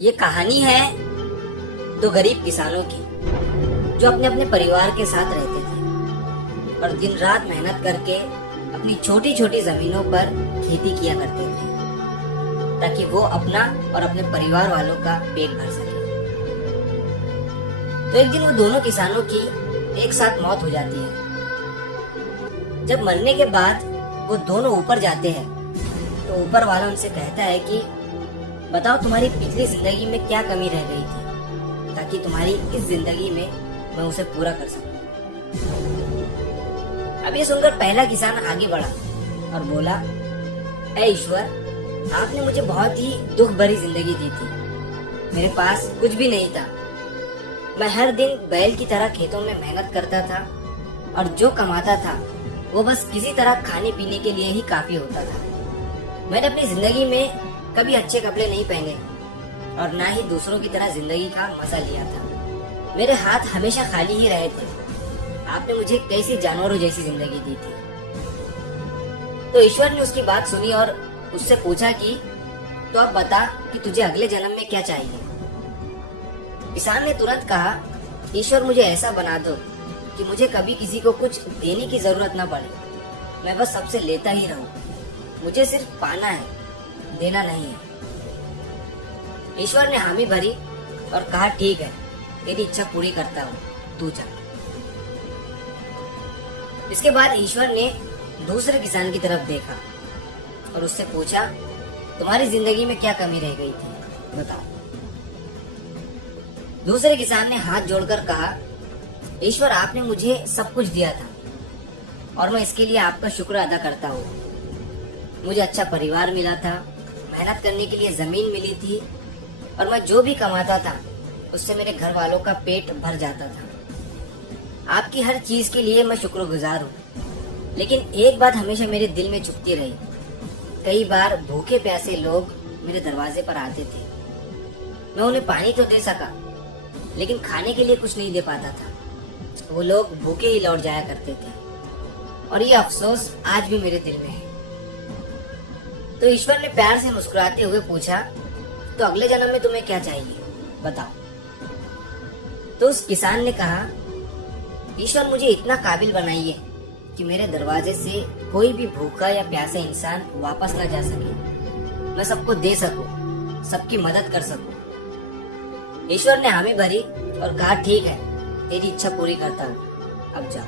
ये कहानी है दो गरीब किसानों की जो अपने अपने परिवार के साथ रहते थे और दिन रात मेहनत करके अपनी छोटी छोटी जमीनों पर खेती किया करते थे ताकि वो अपना और अपने परिवार वालों का पेट भर सके। तो एक दिन वो दोनों किसानों की एक साथ मौत हो जाती है। जब मरने के बाद वो दोनों ऊपर जाते हैं तो ऊपर वाला उनसे कहता है कि बताओ तुम्हारी पिछली जिंदगी में क्या कमी रह गई थी ताकि तुम्हारी इस जिंदगी में मैं उसे पूरा कर सकूं। अब ये सुनकर पहला किसान आगे बढ़ा और बोला, ऐ ईश्वर, आपने मुझे बहुत ही दुख भरी जिंदगी दी थी। मेरे पास कुछ भी नहीं था। मैं हर दिन बैल की तरह खेतों में मेहनत करता था और जो कमाता था वो बस किसी तरह खाने पीने के लिए ही काफी होता था। मैंने अपनी जिंदगी में कभी अच्छे कपड़े नहीं पहने और ना ही दूसरों की तरह जिंदगी का मजा लिया था। मेरे हाथ हमेशा खाली ही रहे थे। आपने मुझे कैसी जानवरों जैसी जिंदगी दी थी। तो ईश्वर ने उसकी बात सुनी और उससे पूछा कि तो अब बता कि तुझे अगले जन्म में क्या चाहिए। किसान ने तुरंत कहा, ईश्वर मुझे ऐसा बना दो कि मुझे कभी किसी को कुछ देने की जरूरत न पड़े। मैं बस सबसे लेता ही रहूं। मुझे सिर्फ पाना है, देना नहीं है। ईश्वर ने हामी भरी और कहा, ठीक है, तेरी इच्छा पूरी करता हूँ, तू जा। इसके बाद ईश्वर ने दूसरे किसान की तरफ देखा और उससे पूछा, तुम्हारी जिंदगी में क्या कमी रह गई थी, बताओ। दूसरे किसान ने हाथ जोड़कर कहा, ईश्वर, आपने मुझे सब कुछ दिया था और मैं इसके लिए आपका शुक्र अदा करता हूँ। मुझे अच्छा परिवार मिला था, मेहनत करने के लिए जमीन मिली थी और मैं जो भी कमाता था उससे मेरे घर वालों का पेट भर जाता था। आपकी हर चीज के लिए मैं शुक्रगुजार हूँ, लेकिन एक बात हमेशा मेरे दिल में चुभती रही। कई बार भूखे प्यासे लोग मेरे दरवाजे पर आते थे। मैं उन्हें पानी तो दे सका, लेकिन खाने के लिए कुछ नहीं दे पाता था। वो लोग भूखे ही लौट जाया करते थे और ये अफसोस आज भी मेरे दिल में है। तो ईश्वर ने प्यार से मुस्कुराते हुए पूछा, तो अगले जन्म में तुम्हें क्या चाहिए, बताओ। तो उस किसान ने कहा, ईश्वर, मुझे इतना काबिल बनाइए कि मेरे दरवाजे से कोई भी भूखा या प्यासा इंसान वापस न जा सके। मैं सबको दे सकूं, सबकी मदद कर सकूं। ईश्वर ने हामी भरी और कहा, ठीक है, तेरी इच्छा पूरी करता हूँ, अब जा।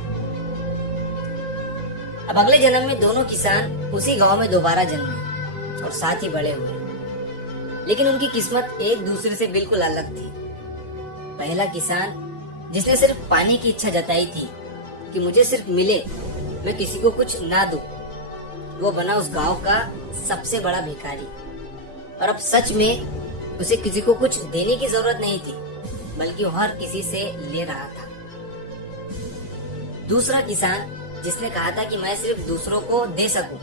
अब अगले जन्म में दोनों किसान उसी गांव में दोबारा जन्मे और साथ ही बड़े हुए, लेकिन उनकी किस्मत एक दूसरे से बिल्कुल अलग थी। पहला किसान, जिसने सिर्फ पाने की इच्छा जताई थी कि मुझे सिर्फ मिले, मैं किसी को कुछ ना दूं, वो बना उस गांव का सबसे बड़ा भिखारी और अब सच में उसे किसी को कुछ देने की जरूरत नहीं थी, बल्कि वो हर किसी से ले रहा था। दूसरा किसान, जिसने कहा था कि मैं सिर्फ दूसरों को दे सकूं,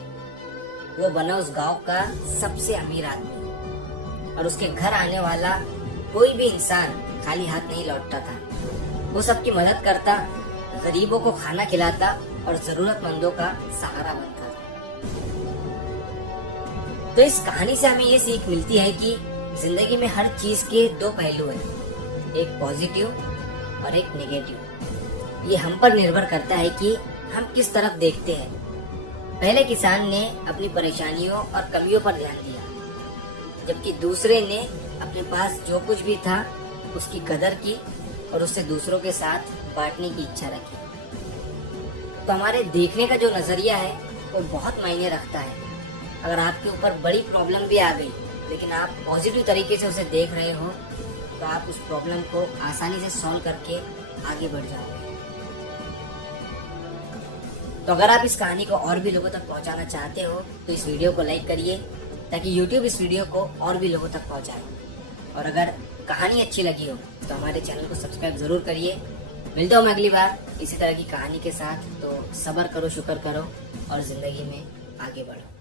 वो बना उस गांव का सबसे अमीर आदमी और उसके घर आने वाला कोई भी इंसान खाली हाथ नहीं लौटता था। वो सबकी मदद करता, गरीबों को खाना खिलाता और जरूरतमंदों का सहारा बनता था। तो इस कहानी से हमें ये सीख मिलती है कि जिंदगी में हर चीज के दो पहलू हैं, एक पॉजिटिव और एक नेगेटिव। ये हम पर निर्भर करता है कि हम किस तरफ देखते हैं। पहले किसान ने अपनी परेशानियों और कमियों पर ध्यान दिया, जबकि दूसरे ने अपने पास जो कुछ भी था उसकी कदर की और उससे दूसरों के साथ बांटने की इच्छा रखी। तो हमारे देखने का जो नजरिया है वो बहुत मायने रखता है। अगर आपके ऊपर बड़ी प्रॉब्लम भी आ गई, लेकिन आप पॉजिटिव तरीके से उसे देख रहे हो, तो आप उस प्रॉब्लम को आसानी से सॉल्व करके आगे बढ़ जाओगे। तो अगर आप इस कहानी को और भी लोगों तक पहुंचाना चाहते हो तो इस वीडियो को लाइक करिए ताकि YouTube इस वीडियो को और भी लोगों तक पहुंचाए। और अगर कहानी अच्छी लगी हो तो हमारे चैनल को सब्सक्राइब जरूर करिए। मिलता हूँ मैं अगली बार इसी तरह की कहानी के साथ। तो सब्र करो, शुक्र करो और जिंदगी में आगे बढ़ो।